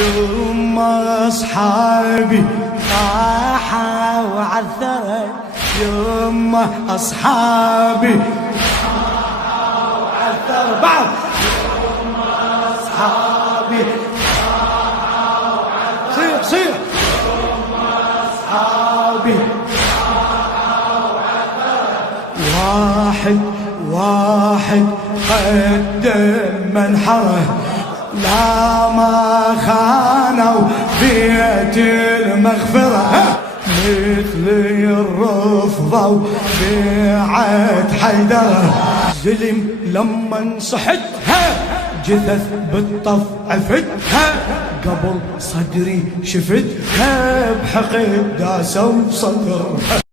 يما اصحابي طاحوا وعثرت، يما اصحابي طاحوا وعثرت بعض، يما اصحابي طاحوا وعثرت، صيح صيح، يما اصحابي طاحوا وعثرت، واحد واحد قدم منحره، لا ما خانوا بيت المغفرة، مثل الرفضة بيعت حيدرة، زلم لما انصحتها جثث بالطف عفتها، قبل صدري شفتها بحقد داسوا صدرها.